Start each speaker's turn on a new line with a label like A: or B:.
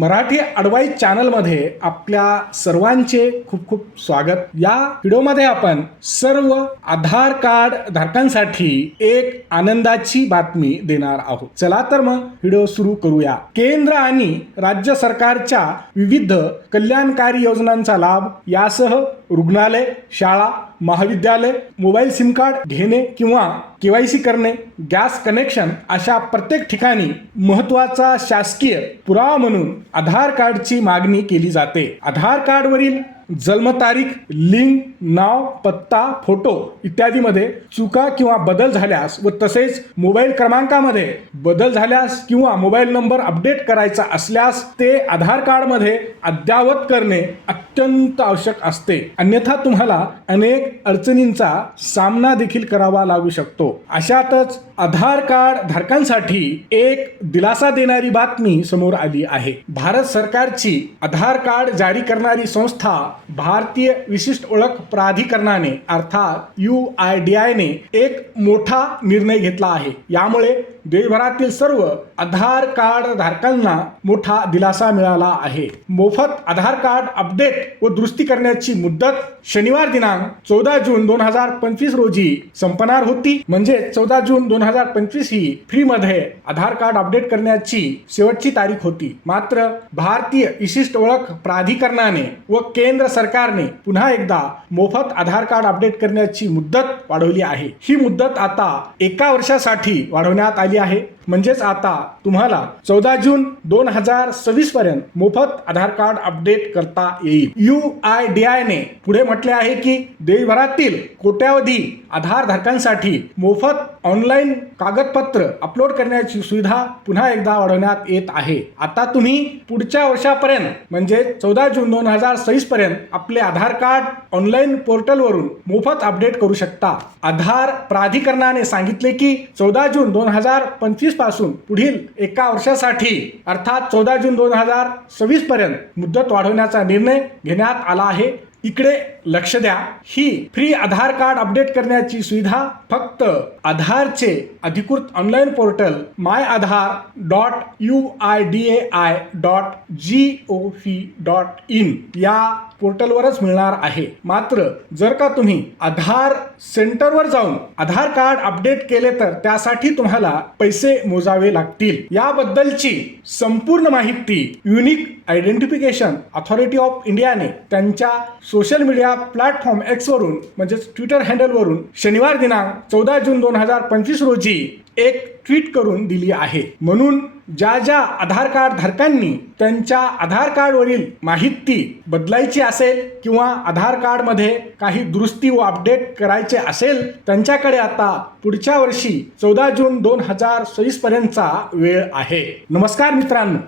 A: मराठी अडवाई चॅनलमध्ये आपल्या सर्वांचे खूप खूप स्वागत. या व्हिडिओमध्ये आपण सर्व आधार कार्ड धारकांसाठी एक आनंदाची बातमी देणार आहोत. चला तर मग व्हिडिओ सुरू करूया. केंद्र आणि राज्य सरकारच्या विविध कल्याणकारी योजनांचा लाभ यासह रुग्णालय शाळा महाविद्यालय मोबाईल सिम कार्ड घेणे किंवा केवायसी करणे गॅस कनेक्शन अशा प्रत्येक ठिकाणी महत्त्वाचा शासकीय पुरावा म्हणून आधार कार्डची मागणी केली जाते. आधार कार्डवरील जन्मतारीख लिंग नाव पत्ता फोटो इत्यादीमध्ये चुका किंवा बदल झाल्यास व तसेच मोबाईल क्रमांकामध्ये बदल झाल्यास किंवा मोबाईल नंबर अपडेट करायचा असल्यास ते आधार कार्डमध्ये अद्ययावत करणे अत्यंत आवश्यक असते. अन्यथा तुम्हाला अनेक अडचणींचा सामना देखील करावा लागू शकतो. अशातच आधार कार्ड धारकांसाठी एक दिलासा देणारी बातमी समोर आली आहे. भारत सरकारची आधार कार्ड जारी करणारी संस्था भारतीय विशिष्ट ओळख प्राधिकरणाने अर्थात यू आय डी आयने एक मोठा निर्णय घेतला आहे. यामुळे देशभरातील सर्व आधार कार्ड धारकांना मोठा दिलासा मिळाला आहे. मोफत आधार कार्ड अपडेट व दुरुस्ती करण्याची मुदत शनिवार दिनांक चौदा जून दोन हजार पंचवीस रोजी संपणार होती. म्हणजे चौदा जून दोन हजार पंचवीस ही फ्री मध्ये आधार कार्ड अपडेट करण्याची शेवटची तारीख होती. मात्र भारतीय विशिष्ट ओळख प्राधिकरणाने व केंद्र सरकारने पुन्हा एकदा मोफत आधार कार्ड अपडेट करण्याची मुदत वाढवली आहे. ही मुदत आता एका वर्षासाठी वाढवण्यात आली आहे. म्हणजेच आता तुम्हाला चौदा जून दोन हजार सव्वीस पर्यंत मोफत आधार कार्ड अपडेट करता येईल. यू आय डी आय ने पुढे म्हटले आहे की देशभरातील कोट्यावधी आधार धारकांसाठी मोफत ऑनलाईन कागदपत्र अपलोड करण्याची सुविधा पुन्हा एकदा वाढवण्यात येत आहे. आता तुम्ही पुढच्या वर्षापर्यंत म्हणजे चौदा जून दोन हजार सव्वीस पर्यंत आपले आधार कार्ड ऑनलाईन पोर्टलवरून मोफत अपडेट करू शकता. आधार प्राधिकरणाने सांगितले की चौदा जून दोन हजार पंचवीस पासून पुढील एका वर्षासाठी अर्थात चौदा जून दोन हजार सव्वीस पर्यंत मुदत वाढवण्याचा निर्णय घेण्यात आला आहे. इकडे लक्ष द्या. ही फ्री आधार कार्ड अपडेट करण्याची सुविधा फक्त आधारचे अधिकृत online portal my Aadhaar dot U I D A I dot G O V dot in या पोर्टलवरच मिळणार आहे. मात्र जर का तुम्ही आधार सेंटरवर जाऊन आधार कार्ड अपडेट केले तर त्यासाठी तुम्हाला पैसे मोजावे लागतील. याबद्दलची संपूर्ण माहिती युनिक आयडेंटिफिकेशन अथॉरिटी ऑफ इंडियाने त्यांच्या सोशल मीडिया प्लॅटफॉर्म एक्सवरून म्हणजेच ट्विटर हँडलवरून शनिवार दिनांक चौदा जून दोन हजार पंचवीस रोजी एक ट्विट करून दिली आहे. म्हणून ज्या ज्या आधार कार्ड धारकांनी त्यांच्या आधार कार्डवरील माहिती बदलायची असेल किंवा आधार कार्डमध्ये काही दुरुस्ती व अपडेट करायचे असेल त्यांच्याकडे आता पुढच्या वर्षी चौदा जून दोन हजार सव्वीस पर्यंतचा वेळ आहे. नमस्कार मित्रांनो.